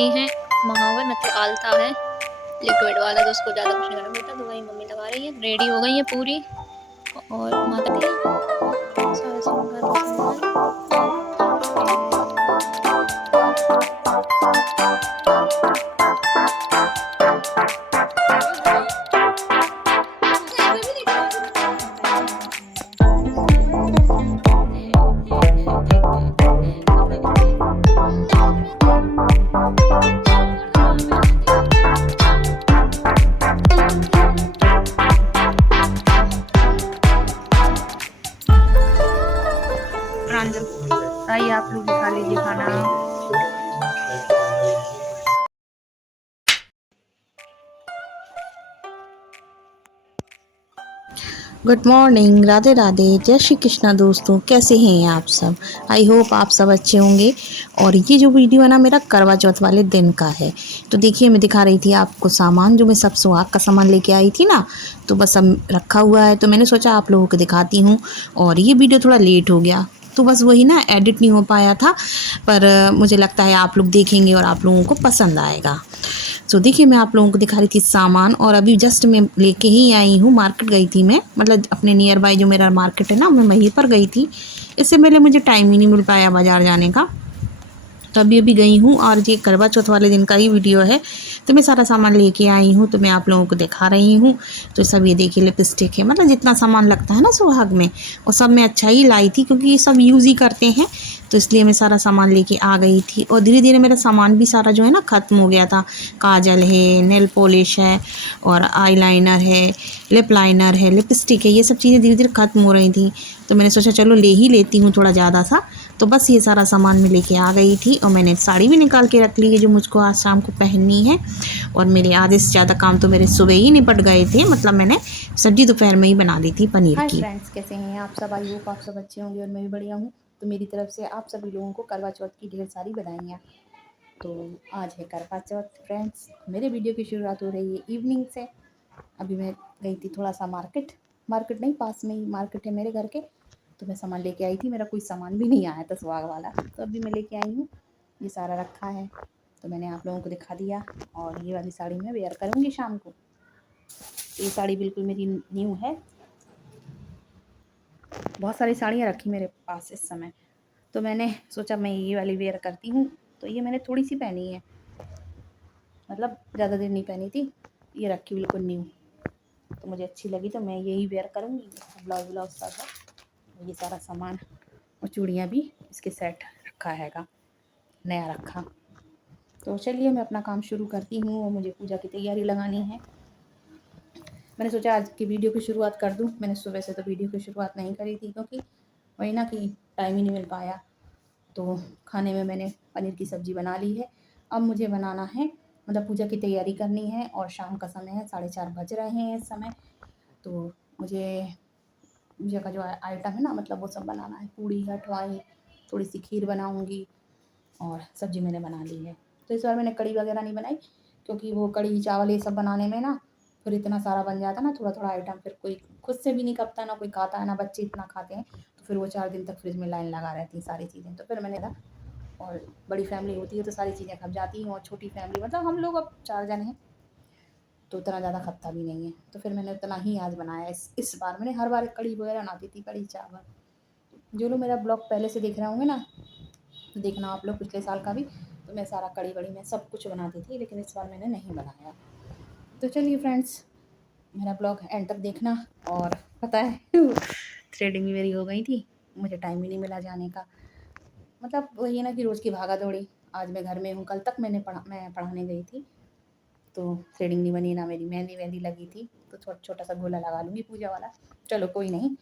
रही हैं महावर, मतलब आलता है लिक्विड वाला, तो उसको ज़्यादा कुछ नहीं करना पड़ता, तो वही मम्मी लगा रही है। रेडी हो गई है पूरी, और माता दी सारा श्रृंगार का सामान। प्रांजल, आइए आप लोग भी खा लीजिए खाना। गुड मॉर्निंग, राधे राधे, जय श्री कृष्णा दोस्तों। कैसे हैं आप सब? आई होप आप सब अच्छे होंगे। और ये जो वीडियो है ना, मेरा करवा चौथ वाले दिन का है। तो देखिए, मैं दिखा रही थी आपको सामान, जो मैं सब सुहाग का सामान लेके आई थी ना, तो बस अब रखा हुआ है। तो मैंने सोचा आप लोगों को दिखाती हूँ। और ये वीडियो थोड़ा लेट हो गया, तो बस वही ना, एडिट नहीं हो पाया था। पर मुझे लगता है आप लोग देखेंगे और आप लोगों को पसंद आएगा। तो देखिए, मैं आप लोगों को दिखा रही थी सामान, और अभी जस्ट मैं लेके ही आई हूँ। मार्केट गई थी मैं, मतलब अपने नियर बाय जो मेरा मार्केट है ना, मैं वहीं पर गई थी। इससे पहले मुझे टाइम ही नहीं मिल पाया बाज़ार जाने का। तो अभी गई हूँ, और ये करवा चौथ वाले दिन का ही वीडियो है। तो मैं सारा सामान लेके आई हूँ, तो मैं आप लोगों को दिखा रही हूँ। तो सब ये देखिए, लिपस्टिक है, मतलब जितना सामान लगता है ना सुहाग में, वो सब मैं अच्छा ही लाई थी, क्योंकि ये सब यूज़ ही करते हैं। तो इसलिए मैं सारा सामान लेके आ गई थी। और धीरे धीरे मेरा सामान भी सारा जो है ना ख़त्म हो गया था। काजल है, नेल पॉलिश है, और आईलाइनर है, लिप लाइनर है, लिपस्टिक है, ये सब चीज़ें धीरे धीरे ख़त्म हो रही थी। तो मैंने सोचा चलो ले ही लेती हूँ थोड़ा ज़्यादा सा। तो बस ये सारा सामान मैं लेके आ गई थी। और मैंने साड़ी भी निकाल के रख ली है, जो मुझको आज शाम को पहननी है। और मेरे आधे से ज़्यादा काम तो मेरे सुबह ही निपट गए थे, मतलब मैंने सब्जी दोपहर में ही बना ली थी पनीर हाय की। फ्रेंड्स, कैसे हैं आप सब? आई होप आप सब अच्छे होंगे और मैं भी बढ़िया हूँ। तो मेरी तरफ से आप सभी लोगों को करवा चौथ की ढेर सारी बधाइयाँ। तो आज है करवा चौथ फ्रेंड्स। मेरे वीडियो की शुरुआत हो रही है इवनिंग से। अभी मैं गई थी थोड़ा सा मार्केट, मार्केट नहीं, पास में ही मार्केट है मेरे घर के। तो मैं सामान लेके आई थी, मेरा कोई सामान भी नहीं आया था सुहाग वाला, तो अभी मैं लेके आई हूँ। ये सारा रखा है, तो मैंने आप लोगों को दिखा दिया। और ये वाली साड़ी मैं वेयर करूँगी शाम को। तो ये साड़ी बिल्कुल मेरी न्यू है। बहुत सारी साड़ियाँ रखी मेरे पास इस समय, तो मैंने सोचा मैं ये वाली वेयर करती हूँ। तो ये मैंने थोड़ी सी पहनी है, मतलब ज़्यादा देर नहीं पहनी थी। ये रखी बिल्कुल न्यू, तो मुझे अच्छी लगी, तो मैं यही वेयर करूँगी। ब्लाउज व्लाउज सब, ये सारा सामान और चूड़ियाँ भी इसके सेट रखा हैगा, नया रखा। तो चलिए मैं अपना काम शुरू करती हूँ, और मुझे पूजा की तैयारी लगानी है। मैंने सोचा आज की वीडियो की शुरुआत कर दूँ। मैंने सुबह से तो वीडियो की शुरुआत नहीं करी थी, क्योंकि वही ना कि टाइम ही नहीं मिल पाया। तो खाने में मैंने पनीर की सब्ज़ी बना ली है। अब मुझे बनाना है, मतलब पूजा की तैयारी करनी है। और शाम का समय है, 4:30 बज रहे हैं इस समय। तो मुझे पूजा का जो आइटम है ना, मतलब वो सब बनाना है। पूड़ी हटवाई, थोड़ी सी खीर बनाऊँगी, और सब्ज़ी मैंने बना ली है। तो इस बार मैंने कढ़ी वगैरह नहीं बनाई, क्योंकि वो कढ़ी चावल ये सब बनाने में ना फिर इतना सारा बन जाता ना, थोड़ा थोड़ा आइटम, फिर कोई खुद से भी नहीं खपता, ना कोई खाता है, ना बच्चे इतना खाते हैं। तो फिर वो 4 दिन तक फ्रिज में लाइन लगा रहती है सारी चीज़ें। तो फिर मैंने कहा, और बड़ी फैमिली होती है तो सारी चीज़ें खप जाती हैं, और छोटी फैमिली मतलब हम लोग अब 4 जन हैं, तो उतना ज़्यादा खपता भी नहीं है। तो फिर मैंने उतना ही आज बनाया। इस बार मैंने हर बार कढ़ी वगैरह बनाती थी, कढ़ी चावल। जो लोग मेरा ब्लॉग पहले से देख रहे होंगे ना, तो देखना आप लोग पिछले साल का भी, तो मैं सारा कढ़ी वड़ी में सब कुछ बनाती थी, लेकिन इस बार मैंने नहीं बनाया। तो चलिए फ्रेंड्स, मेरा ब्लॉग एंड तक देखना। और पता है थ्रेडिंग भी मेरी हो गई थी, मुझे टाइम ही नहीं मिला जाने का। मतलब वही ना कि रोज़ की भागा दौड़ी। आज मैं घर में हूँ, कल तक मैं पढ़ाने गई थी, तो थ्रेडिंग नहीं बनी, ना मेरी मेहंदी वेहंदी लगी थी। तो छोटा सा गोला लगा लूँगी पूजा वाला। चलो कोई नहीं,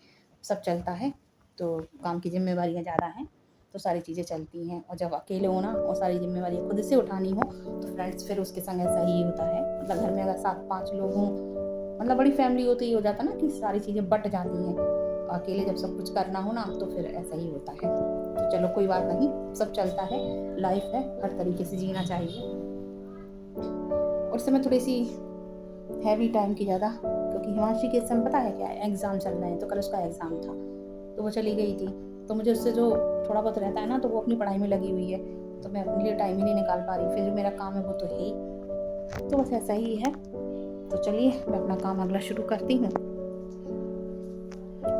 सब चलता है। तो काम की जिम्मेवारियाँ ज़्यादा हैं, तो सारी चीज़ें चलती हैं। और जब अकेले हो ना, और सारी जिम्मेवारी खुद से उठानी हो, तो फ्रेंड्स फिर उसके संग ऐसा ही होता है। मतलब घर में अगर 7-5 लोग हों, मतलब बड़ी फैमिली हो, तो ये हो जाता है ना कि सारी चीज़ें बट जाती हैं। अकेले जब सब कुछ करना हो ना, तो फिर ऐसा ही होता है। तो चलो कोई बात नहीं, सब चलता है, लाइफ है, हर तरीके से जीना चाहिए। और समय थोड़ी सी हैवी टाइम की ज़्यादा, क्योंकि हिमांशी के समय पता है क्या है, एग्ज़ाम चल रहे हैं। तो कल उसका एग्ज़ाम था, तो वो चली गई थी। तो मुझे उससे जो थोड़ा बहुत रहता है ना, तो वो अपनी पढ़ाई में लगी हुई है। तो मैं अपने लिए टाइम ही नहीं निकाल पा रही, फिर जो मेरा काम है वो तो है ही। तो बस ऐसा ही है। तो चलिए मैं अपना काम अगला शुरू करती हूँ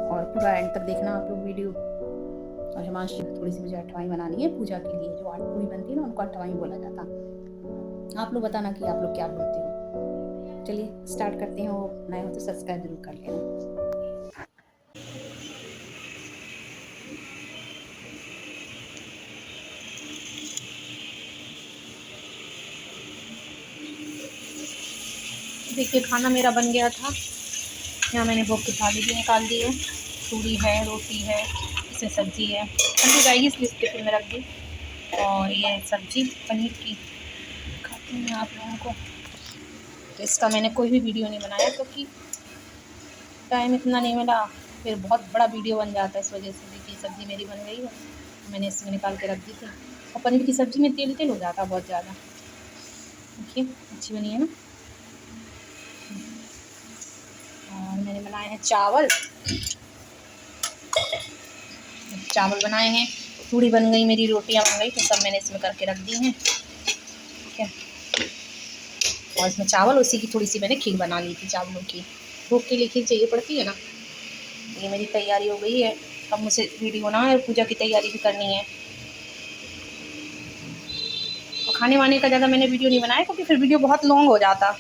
और पूरा एंड तक देखना आप लोग वीडियो। और हिमांशी थोड़ी सी मुझे अठवाई बनानी है पूजा के लिए, जो 8 पूरी बनती है ना उनको अठवाई बोला जाता। आप लोग बताना कि आप लोग क्या बोलते हो। चलिए स्टार्ट करते हैं, और नए हो तो सब्सक्राइब जरूर कर लेना। देखिए खाना मेरा बन गया था। यहाँ मैंने भोग की थाली भी निकाल दी है, पूरी है, रोटी है, इसमें सब्जी है, ठंडी जाएगी इसलिए टिफिन में रख दी। और ये सब्जी पनीर की खाती हूँ आप लोगों को। तो इसका मैंने कोई भी वीडियो नहीं बनाया क्योंकि टाइम इतना नहीं मिला, फिर बहुत बड़ा वीडियो बन जाता है इस वजह से। देखिए सब्ज़ी मेरी बन गई है, मैंने इसमें निकाल के रख दी थी। और पनीर की सब्ज़ी में तेल तेल हो जाता है बहुत ज़्यादा। देखिए अच्छी बनी है ना। और मैंने बनाए हैं चावल, चावल बनाए हैं, पूड़ी बन गई, मेरी रोटियां बन गई, तो सब मैंने इसमें करके रख दी हैं। ठीक है। और इसमें चावल, उसी की थोड़ी सी मैंने खीर बना ली थी चावलों की। भूख के लिए खीर चाहिए पड़ती है ना। ये मेरी तैयारी हो गई है, अब मुझे वीडियो बनाना है, पूजा की तैयारी भी करनी है। और खाने वाने का ज़्यादा मैंने वीडियो नहीं बनाया क्योंकि फिर वीडियो बहुत लॉन्ग हो जाता,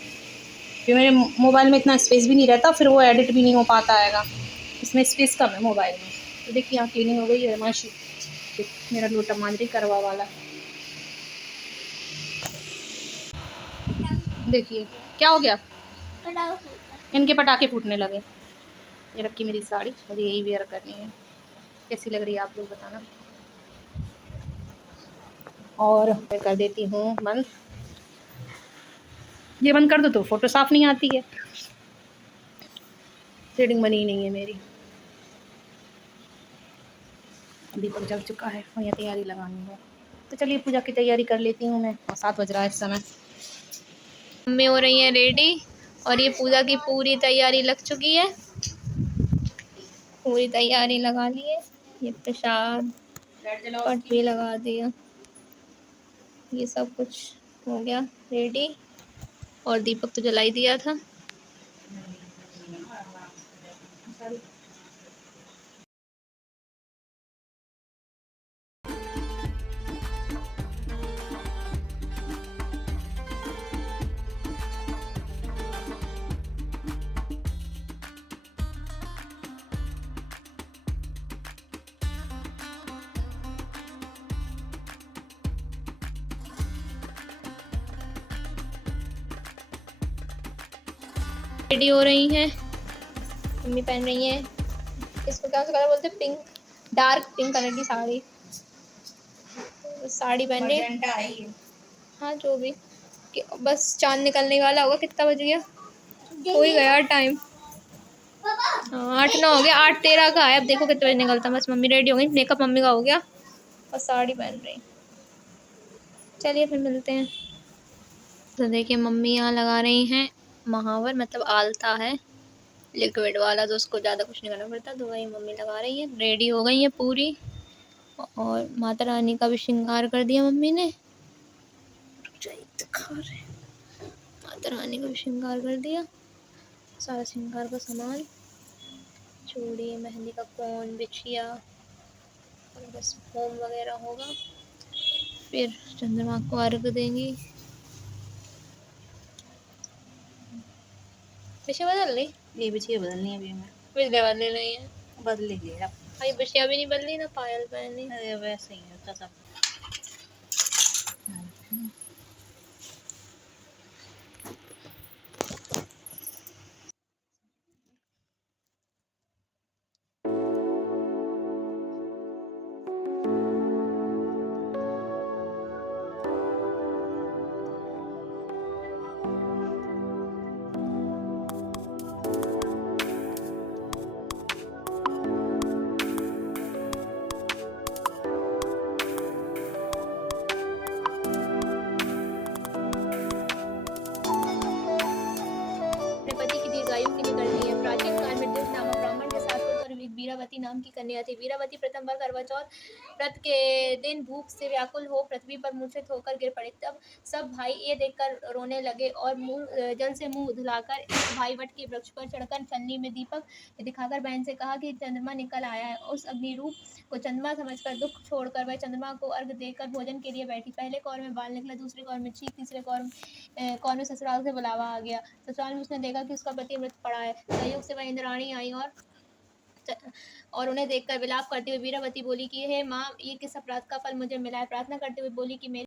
फिर मेरे मोबाइल में इतना स्पेस भी नहीं रहता, फिर वो एडिट भी नहीं हो पाता है, इसमें स्पेस कम है मोबाइल में। तो देखिए यहाँ क्लीनिंग हो गई है, माशी मेरा लोटा मांझ रही करवा वाला। देखिए क्या हो गया, इनके पटाखे फूटने लगे। ये रखी मेरी साड़ी, मुझे यही वेयर करनी है। कैसी लग रही है आप लोग बताना। और मैं कर देती हूँ बंद। ये बंद कर दो तो फोटो साफ नहीं आती है, शेडिंग बनी नहीं है मेरी। दीपक जल चुका है और ये तैयारी लगानी है। तो चलिए पूजा की तैयारी कर लेती हूँ मैं। और 7 बज रहा है इस समय। मम्मी हो रही है रेडी और ये पूजा की पूरी तैयारी लग चुकी है, पूरी तैयारी लगा ली है। ये प्रसाद पट भी लगा दिया, ये सब कुछ हो गया रेडी। और दीपक तो जला ही दिया था। रेडी हो रही हैं, मम्मी पहन रही है, इसको क्या कलर बोलते हैं, पिंक, डार्क पिंक कलर की साड़ी, साड़ी पहन रही है। हाँ जो भी, बस चांद निकलने वाला होगा। कितना बज गया, हो ही गया टाइम। हाँ 8-9 हो गया, 8:13 का है। अब देखो कितने बजे निकलता। बस मम्मी रेडी हो गई, मेकअप मम्मी का हो गया और साड़ी पहन रही। चलिए फिर मिलते हैं। तो देखिए मम्मी यहाँ लगा रही हैं महावर, मतलब आलता है लिक्विड वाला, तो उसको ज़्यादा कुछ नहीं करना पड़ता, तो वही मम्मी लगा रही है। रेडी हो गई है पूरी, और माता रानी का भी श्रृंगार कर दिया मम्मी ने। माता रानी का भी श्रृंगार कर दिया, सारा श्रृंगार का सामान, चूड़ी, मेहंदी का कोन, बिछिया, और बस होम वगैरह होगा। फिर चंद्रमा को अर्घ देंगी। बिछिया बदल ली, ये बिछिया बदलनी है अभी मैं, बिजली वाले नहीं है, बदल ली अब। भाई बिछिया भी नहीं बदली ना पायल पहनी। अरे वैसे ही होता सब। वीरावती नाम की कन्या थी। वीरावती प्रथम बार करवा चौथ व्रत के दिन भूख से व्याकुल हो पृथ्वी पर मूर्छित होकर गिर पड़े। तब सब भाई ये देखकर रोने लगे और जल से मुंह धुलाकर एक भाई वट के वृक्ष पर चढ़कर छन्नी में दीपक दिखाकर बहन से कहा कि चंद्रमा निकल आया है। उस अग्निरूप को चंद्रमा समझकर दुख छोड़कर वह चंद्रमा को अर्घ देकर भोजन के लिए बैठी। पहले कौर में बाल निकला, दूसरे कौर में छींक, तीसरे कौर में ससुराल से बुलावा आ गया। ससुराल में उसने देखा कि उसका पति मृत पड़ा है। संयोग से वह इंद्राणी आई और उन्हें देखकर विलाप करते हुए वीरावती बोली कि हे माँ, ये किस अपराध का फल मुझे मिला है। प्रार्थना करते हुए बोली कि मेरे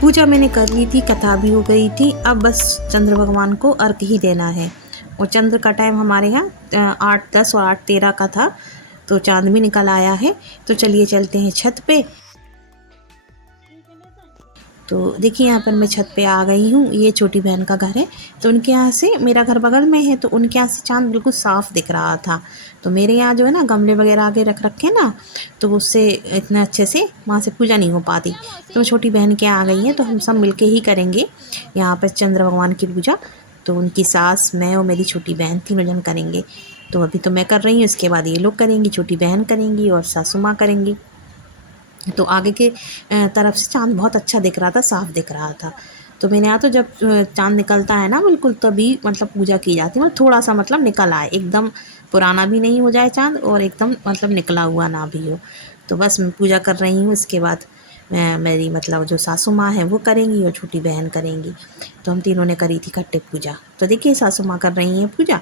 पूजा मैंने कर ली थी, कथा भी हो गई थी। अब बस चंद्र भगवान को अर्घ ही देना है। और चंद्र का टाइम हमारे यहाँ 8:10 और 8:13 का था, तो चांद भी निकल आया है। तो चलिए चलते हैं छत पे। तो देखिए यहाँ पर मैं छत पे आ गई हूँ। ये छोटी बहन का घर है, तो उनके यहाँ से, मेरा घर बगल में है, तो उनके यहाँ से चांद बिल्कुल साफ़ दिख रहा था। तो मेरे यहाँ जो है ना, गमले वगैरह आगे रख रखे ना, तो उससे इतना अच्छे से वहाँ से पूजा नहीं हो पाती। तो छोटी बहन के यहाँ आ गई हैं, तो हम सब मिलके ही करेंगे यहाँ पर चंद्र भगवान की पूजा। तो उनकी सास, मैं और मेरी छोटी बहन तीनों जन करेंगे। तो अभी तो मैं कर रही हूँ, इसके बाद ये लोग करेंगी, छोटी बहन करेंगी और सासू माँ करेंगी। तो आगे के तरफ से चांद बहुत अच्छा दिख रहा था, साफ़ दिख रहा था। तो मैंने यहाँ तो जब चांद निकलता है ना बिल्कुल, तभी मतलब पूजा की जाती है। मतलब थोड़ा सा मतलब निकल आए, एकदम पुराना भी नहीं हो जाए चांद और एकदम मतलब निकला हुआ ना भी हो। तो बस मैं पूजा कर रही हूँ। इसके बाद मेरी मतलब जो सासू माँ है वो करेंगी और छोटी बहन करेंगी। तो हम तीनों ने करी थी इकट्ठे पूजा। तो देखिए सासू माँ कर रही हैं पूजा,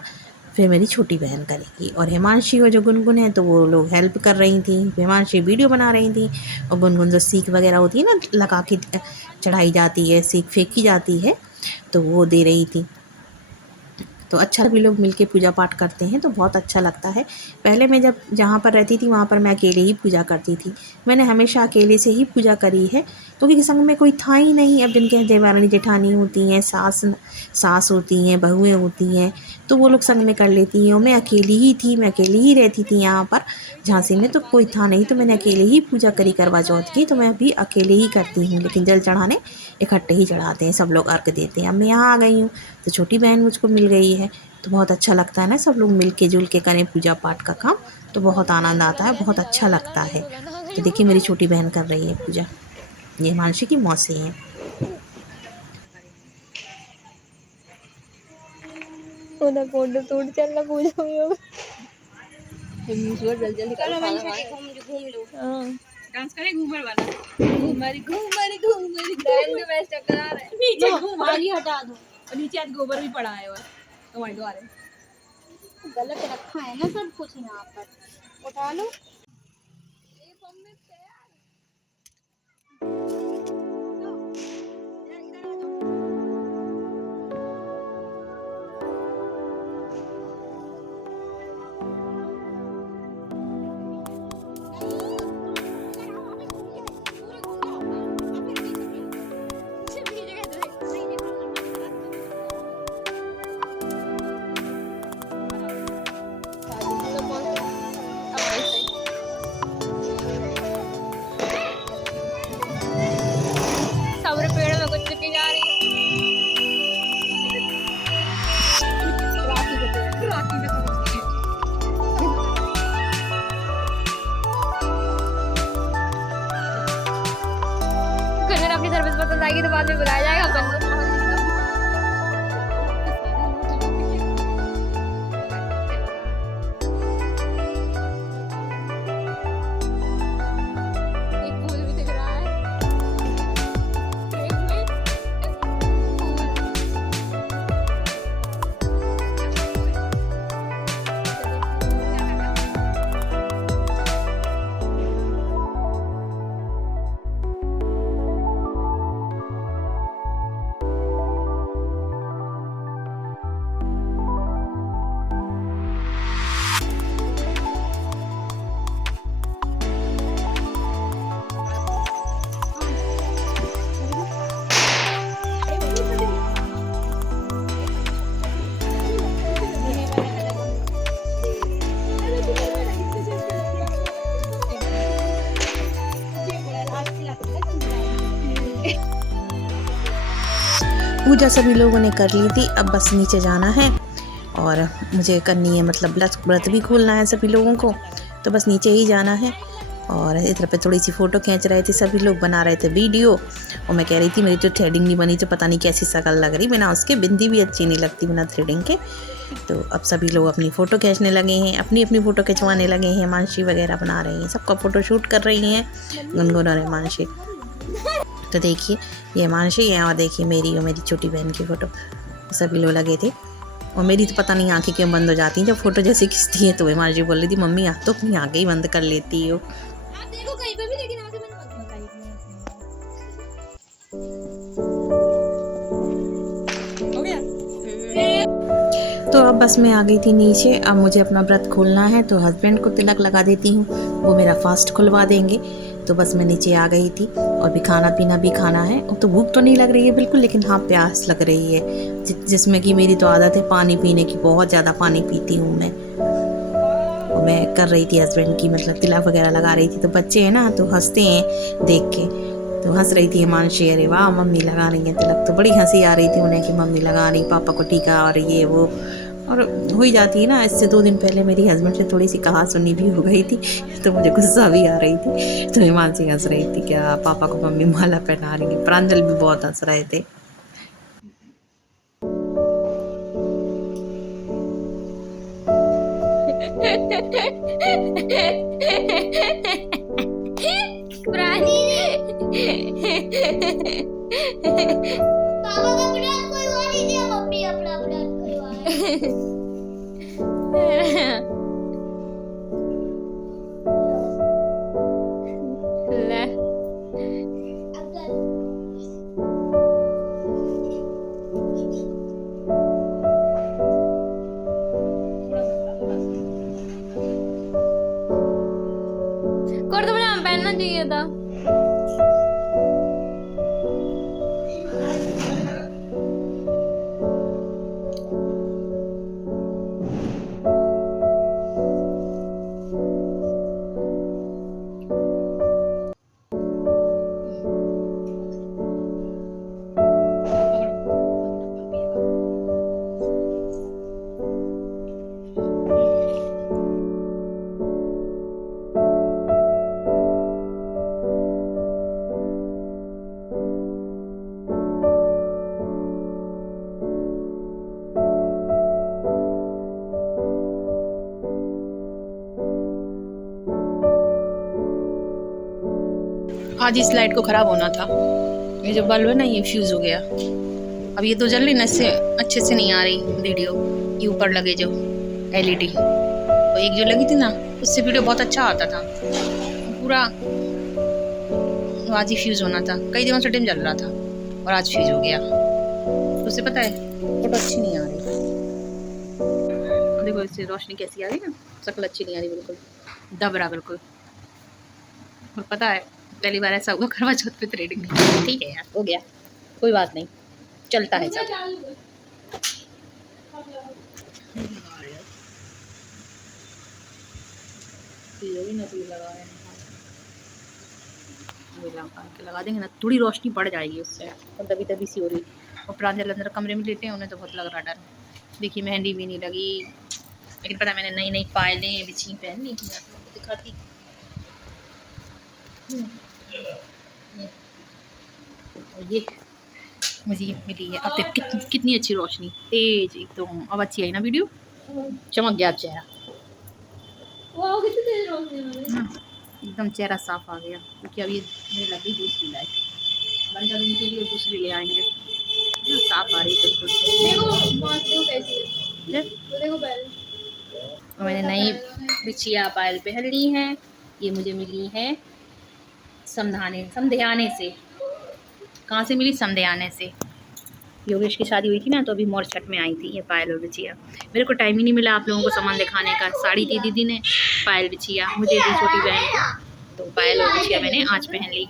फिर मेरी छोटी बहन करेगी। और हिमांशी और जो गुनगुन है, तो वो लोग हेल्प कर रही थी। हिमांशी वीडियो बना रही थी और गुनगुन जो सीख वगैरह होती है ना, लगा के चढ़ाई जाती है, सीख फेंकी जाती है, तो वो दे रही थी। तो अच्छा, सभी लोग मिलके पूजा पाठ करते हैं तो बहुत अच्छा लगता है। पहले मैं जब जहाँ पर रहती थी वहाँ पर मैं अकेले ही पूजा करती थी। मैंने हमेशा अकेले से ही पूजा करी है, क्योंकि संग में कोई था ही नहीं। अब जिनके देवरानी जेठानी होती हैं, सास होती हैं, बहुएँ होती हैं, तो वो लोग संग में कर लेती हैं। और मैं अकेली ही थी, मैं अकेली ही रहती थी यहाँ पर झांसी में, तो कोई था नहीं। तो मैंने अकेले ही पूजा करी करवा चौथ की। तो मैं अभी अकेले ही करती हूँ, लेकिन जल चढ़ाने इकट्ठे ही चढ़ाते हैं, सब लोग अर्घ देते हैं। अब मैं यहाँ आ गई हूँ, तो छोटी बहन मुझको मिल गई है, तो बहुत अच्छा लगता है ना, सब लोग मिल के जुल के करें पूजा पाठ का काम, तो बहुत आनंद आता है, बहुत अच्छा लगता है। तो देखिए मेरी छोटी बहन कर रही है पूजा, ये हिमांशी की मौसी हैं। उधर फोटो शूट चल रहा पूजा में होगा। जल्दी जल्दी करो, घूम लो। डांस करें घूमर वाला, घूमर घूमर घूमर बैंड में चकरा रहा है। नीचे घूमर हटा दो, और नीचे आज गोबर भी पड़ा है। और तुम्हारे द्वारे गलत रखा है ना सब कुछ, यहाँ पर उठा लो। अपनी सर्विस पसंद आएगी तो बाद में बुलाया जाएगा अपन को। पूजा सभी लोगों ने कर ली थी, अब बस नीचे जाना है और मुझे करनी है, मतलब व्रत भी खोलना है सभी लोगों को, तो बस नीचे ही जाना है। और इधर पे थोड़ी सी फ़ोटो खींच रहे थे सभी लोग, बना रहे थे वीडियो। और मैं कह रही थी मेरी तो थ्रेडिंग नहीं बनी तो पता नहीं कैसी शक्ल लग रही, बिना उसके बिंदी भी अच्छी नहीं लगती बिना थ्रेडिंग के। तो अब सभी लोग अपनी फ़ोटो खींचने लगे हैं, अपनी अपनी फ़ोटो खिंचवाने लगे हैं। मानसी वगैरह बना रही हैं, सबका फ़ोटो शूट कर रही हैं गुनगुन और मानसी। तो देखिए ये मानसी है और देखिए मेरी और मेरी छोटी बहन की फ़ोटो, सभी लोग लगे थे। और मेरी तो पता नहीं आंखें क्यों बंद हो जाती हैं जब फ़ोटो जैसे खिंचती है। तो वही मानसी बोल रही थी मम्मी आप तो अपनी आंखें ही बंद कर लेती हो। देखो कहीं पे भी, लेकिन आगे मैंने हो गया। तो अब बस मैं आ गई थी नीचे, अब मुझे अपना व्रत खोलना है तो हस्बैंड को तिलक लगा देती हूँ, वो मेरा फास्ट खुलवा देंगे। तो बस मैं नीचे आ गई थी और भी खाना पीना भी खाना है। और तो भूख तो नहीं लग रही है बिल्कुल, लेकिन हाँ प्यास लग रही है, जिसमें कि मेरी तो आदत है पानी पीने की, बहुत ज़्यादा पानी पीती हूँ मैं। और मैं कर रही थी हस्बैंड की मतलब तिलक वगैरह लगा रही थी। तो बच्चे हैं ना तो हंसते हैं देख के, तो हंस रही थी हिमांशी, अरे वाह मम्मी लगा रही है तिलक। तो बड़ी हंसी आ रही थी उन्हें कि मम्मी लगा रही, पापा को टीका और ये वो। और हो ही जाती है ना। इससे 2 दिन पहले मेरी हस्बैंड से थोड़ी सी कहा सुनी भी हो गई थी, तो मुझे गुस्सा भी आ रही थी। तो हिमांशी हंस रही थी क्या पापा को मम्मी माला पहना रही है, प्रांजल भी बहुत हंस रहे थे। पुरानी पापा का ब्रेड कोई और ही दिया, मम्मी अपना ब्रेड कोई ले कुर्ता पजामा पहनना चाहिए था। आज इस लाइट को ख़राब होना था, ये जो बल्ब है ना ये फ्यूज़ हो गया। अब ये तो जल रही ना, इससे अच्छे से नहीं आ रही वीडियो। ये ऊपर लगे जो LED, तो एक जो लगी थी ना उससे वीडियो बहुत अच्छा आता था पूरा। तो आज ही फ्यूज़ होना था, कई दिनों से डिम जल रहा था और आज फ्यूज़ हो गया। तो उससे पता है फोटो अच्छी नहीं आ रही। देखो इससे रोशनी कैसी आ रही ना, शक्ल अच्छी नहीं आ रही, बिल्कुल दब रहा बिल्कुल। और पता है पहली बार ऐसा हुआ करवा चौथ पे थ्रेडिंग नहीं। ठीक है यार, हो गया, कोई बात नहीं, चलता है सब। लगा देंगे ना, थोड़ी रोशनी पड़ जाएगी उससे, और दबी दबी सी हो रही। और प्रांजल अंदर कमरे में लेटे हैं, उन्हें तो बहुत लग रहा डर। देखिए मेहंदी भी नहीं लगी, लेकिन पता मैंने नई नई पायलें बिछी पहन ली, दिखाती। और ये मुझे ये मिली है, अब देख कितनी अच्छी रोशनी, तेज एकदम। अब अच्छी आई ना वीडियो, चमक गया चेहरा, एकदम चेहरा साफ आ गया। क्योंकि अब ये मेरे लगी दूसरी लाइट बंद करने के लिए, दूसरी ले आएंगे ना, साफ आ रही बिल्कुल। मैंने नई बिछिया पायल पहन ली है, ये मुझे मिली है समधियाने से। कहाँ से मिली? समधियाने से। योगेश की शादी हुई थी ना, तो अभी मोर छठ में आई थी ये पायल और बिछिया। मेरे को टाइम ही नहीं मिला आप लोगों को सामान दिखाने का। साड़ी दी दीदी ने, पायल बिछिया मुझे दी छोटी बहन को, तो पायल और बिछिया मैंने आज पहन ली।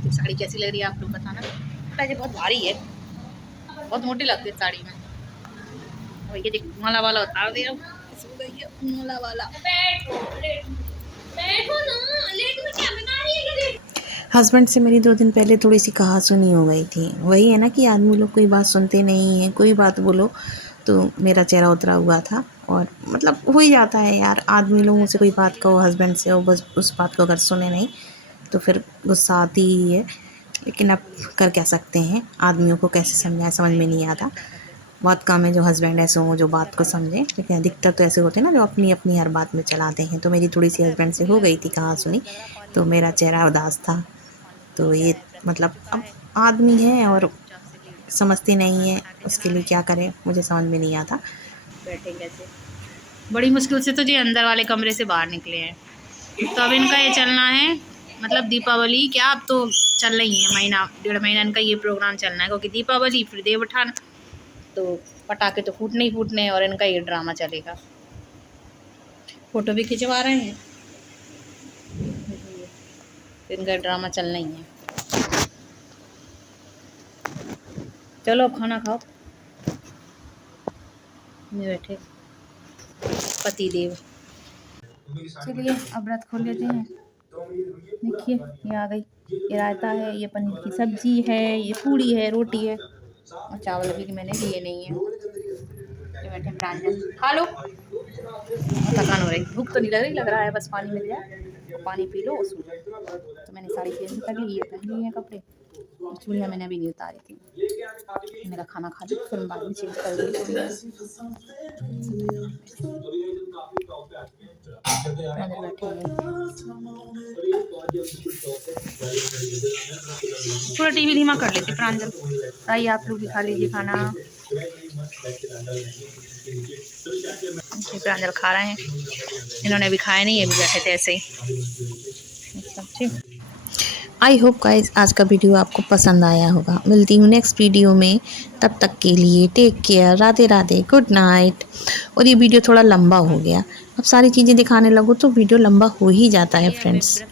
तो साड़ी कैसी लग रही है आप लोग बताना। ये बहुत भारी है, बहुत मोटी लगती है साड़ी में। और ये देख माला वाला उतार दिया, माला वाला। हस्बैंड से मेरी 2 दिन पहले थोड़ी सी कहा-सुनी हो गई थी। वही है ना कि आदमी लोग कोई बात सुनते नहीं हैं, कोई बात बोलो तो मेरा चेहरा उतरा हुआ था। और मतलब हो ही जाता है यार, आदमी लोगों से कोई बात कहो, हस्बैंड से हो, बस उस बात को अगर सुने नहीं तो फिर गुस्सा आती ही है। लेकिन अब कर क्या सकते हैं, आदमियों को कैसे समझाएं, समझ में नहीं आता। बहुत कम है जो हस्बैंड ऐसे हों जो बात को समझें, लेकिन अधिकतर तो ऐसे होते हैं ना जो अपनी अपनी हर बात में चलाते हैं। तो मेरी थोड़ी सी हस्बैंड से हो गई थी कहा-सुनी, तो मेरा चेहरा उदास था। तो ये मतलब अब आदमी है और समझती नहीं है, उसके लिए क्या करें मुझे समझ में नहीं आता। बैठे कैसे, बड़ी मुश्किल से तो जी अंदर वाले कमरे से बाहर निकले हैं। तो अब इनका ये चलना है, मतलब दीपावली क्या, अब तो चल रही है महीना 1.5 महीना इनका ये प्रोग्राम चलना है, क्योंकि दीपावली फिर देव उठान, तो पटाखे तो फूटने ही फूटने हैं और इनका ये ड्रामा चलेगा। फ़ोटो भी खिंचवा रहे हैं, इनका ड्रामा चलना ही है। चलो अब खाना खाओ, ये बैठे पति देव। चलिए अब व्रत खोल लेते हैं। देखिए ये आ गई, ये रायता है, ये पनीर की सब्जी है, ये पूड़ी है, रोटी है और चावल अभी मैंने लिए नहीं है। ये बैठे प्रांजल, खा लो। थकान हो रही, भूख तो नहीं लग रही, लग रहा है बस पानी मिल जाए तो पानी पी लो और सो जाओ। तो मैंने साड़ी चेंज कर ली, ये पहन लिए हैं कपड़े, और चूड़ियाँ मैंने अभी नहीं उतारी थी। मेरा खाना खा ली फिर बाद में चेंज कर दी। थोड़ा टीवी धीमा कर लेते प्रांजल, आइए आप लोग भी खा लीजिए खाना। प्रांजल खा रहे हैं, इन्होंने भी खाया नहीं, ये भी बैठे थे ऐसे ही। सब ठीक। आई होप गाइस आज का वीडियो आपको पसंद आया होगा। मिलती हूँ नेक्स्ट वीडियो में, तब तक के लिए take care, Radhe Radhe, good night. और ये वीडियो थोड़ा लंबा हो गया, अब सारी चीज़ें दिखाने लगो तो वीडियो लंबा हो ही जाता है फ्रेंड्स।